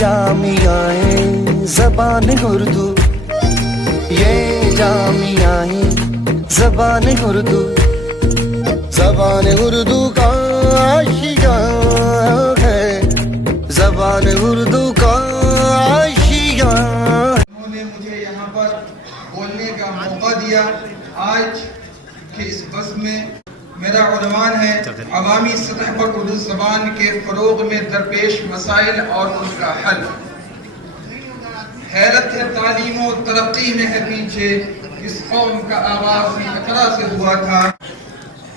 जामियाए ज़बान उर्दू, ये जामियाए ज़बान उर्दू, ज़बान उर्दू का आशिया है, ज़बान उर्दू का आशिया। उन्होंने मुझे यहाँ पर बोलने का मौका दिया। आज के इस बस में मेरा उन्वान है अवामी सतह पर उर्दू ज़बान के फ़रोग़ में दरपेश मसाइल और उनका हल। हैरत है तालीम और तरक्की में है पीछे, इस कौम का आगाज़ इक़रा से हुआ था।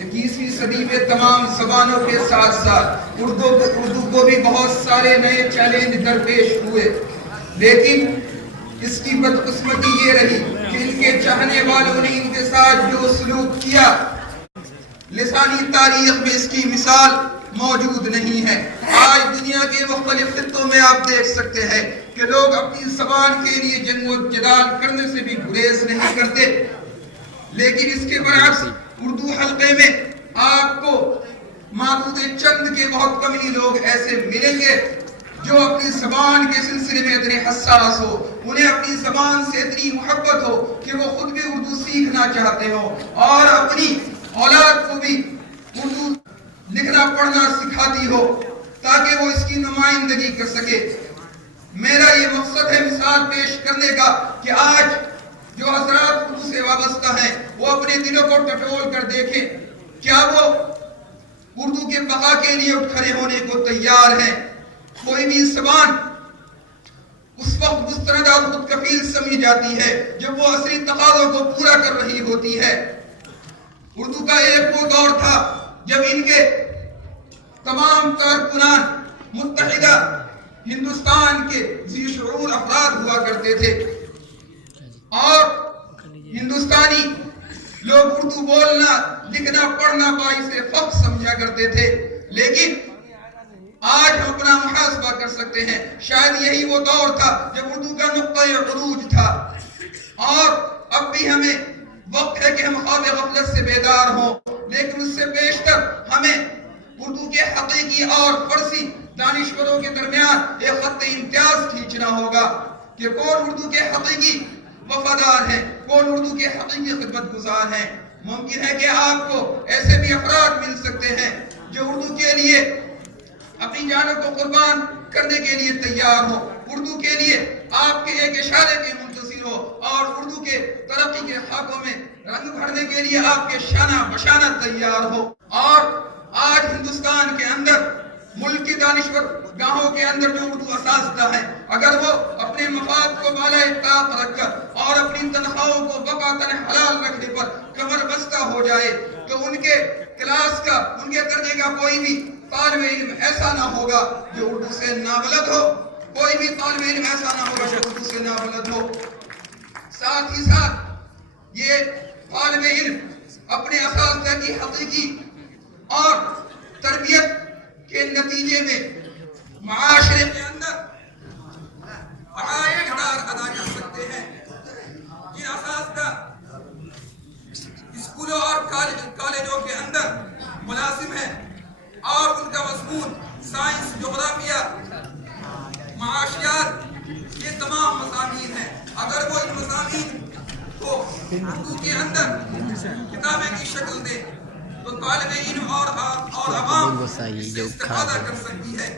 21वीं सदी में तमाम ज़बानों के साथ साथ उर्दू को भी बहुत सारे नए चैलेंज दरपेश हुए, लेकिन इसकी बदकिस्मती ये रही कि इनके चाहने वालों ने इनके साथ जो सलूक किया, लिसानी तारीख में इसकी मिसाल मौजूद नहीं है। आज दुनिया के मुख्तलिफ खित्तों में आप देख सकते हैं कि लोग अपनी ज़बान के लिए जंग व जदाल करने से भी गुरेज नहीं करते, लेकिन इसके बरअक्स उर्दू हल्के में आपको मादूदे चंद के बहुत कम ही लोग ऐसे मिलेंगे जो अपनी ज़बान के सिलसिले में इतने हसास हो, उन्हें अपनी ज़बान से इतनी मोहब्बत हो कि वो खुद भी उर्दू सीखना चाहते हो और अपनी औलाद को भी उर्दू लिखना पढ़ना सिखाती हो ताकि वो इसकी नुमाइंदगी कर सके। मेरा ये मकसद है मिसाल पेश करने का कि आज जो हज़रात उर्दू से वाबस्ता हैं वो अपने दिलों को टटोल कर देखें, क्या वो उर्दू के बका के लिए उठ खड़े होने को तैयार हैं। कोई भी ज़बान उस वक्त मुस्तरद और खुद कफील समझी जाती है जब वो असली तकाज़ों को पूरा कर रही होती है। उर्दू का एक वो दौर था जब इनके तमाम कारकुनान मुत्तहिदा हिंदुस्तान के ज़ी-शुऊर अफराद हुआ करते थे और हिंदुस्तानी लोग उर्दू बोलना लिखना पढ़ना बाइसे फख्र समझा करते थे। लेकिन आज हम अपना मुहासबा कर सकते हैं, शायद यही वो दौर था जब उर्दू का नुक्ता उरूज था और अब भी हमें वक्त है कि हम ख्वाब गफलत से बेदार हों, लेकिन उससे बेशतर हमें उर्दू के हकीकी और फर्सी दानिश्वरों के दरमियान एक खत्ते इम्तियाज खींचना होगा कि कौन उर्दू के हकीकी वफादार हैं, कौन उर्दू के हकीकी खिदमतगुजार हैं। मुमकिन है कि आपको ऐसे भी अफराद मिल सकते हैं जो उर्दू के लिए अपनी जानों को कुर्बान करने के लिए तैयार हो, उर्दू के लिए आपके एक इशारे के मुंतज़िर हो और उर्दू के तरक्की के खाकों में रंग भरने के लिए आपके शाना बशाना तैयार हो। और आज हिंदुस्तान के अंदर मुल्क की दानिश्वर गाहों के अंदर जो उर्दू असातिज़ा है, अगर वो अपने मफाद को बाला इत्ताक़ रखकर और अपनी तनख्वाहों को बकातन हलाल रखने पर कमर बस्ता हो जाए तो उनके क्लास का, उनके दर्जे का कोई भी तालिब इल्म ऐसा ना होगा जो उर्दू से नाबलद हो, कोई भी तालिब इल्म ऐसा ना होगा जो उर्दू से नाबलद हो। साथ ही साथ ये तालिब इल्म अपने असातिज़ा की हकीकी और तरबियत के नतीजे में माशरे के अंदर अहम किरदार अदा कर सकते हैं। जिन असातिज़ा स्कूलों और कॉलेजों के अंदर मुलाजिम है और उनका मज़मून साइंस, जोग्राफिया, माशियात, ये तमाम मज़ामीन हैं, अगर वो इन मज़ामीन को उर्दू के अंदर किताबें की शक्ल दे तो तालिब इल्म और अवाम इससे इस्तेफादा कर सकती है।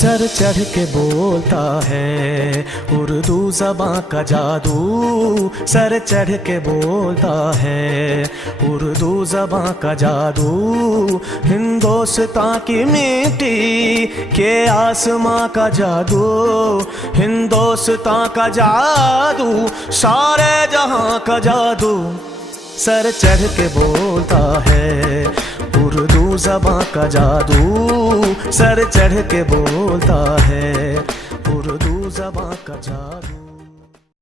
सर चढ़ के बोलता है उर्दू ज़बां का जादू, सर चढ़ के बोलता है उर्दू ज़बां का जादू। हिंदुस्तान की मिट्टी के आसमां का जादू, हिंदुस्तान का जादू, सारे जहां का जादू। सर चढ़ के बोलता है उर्दू ज़बां का जादू, सर चढ़ के बोलता है उर्दू ज़बां का जादू।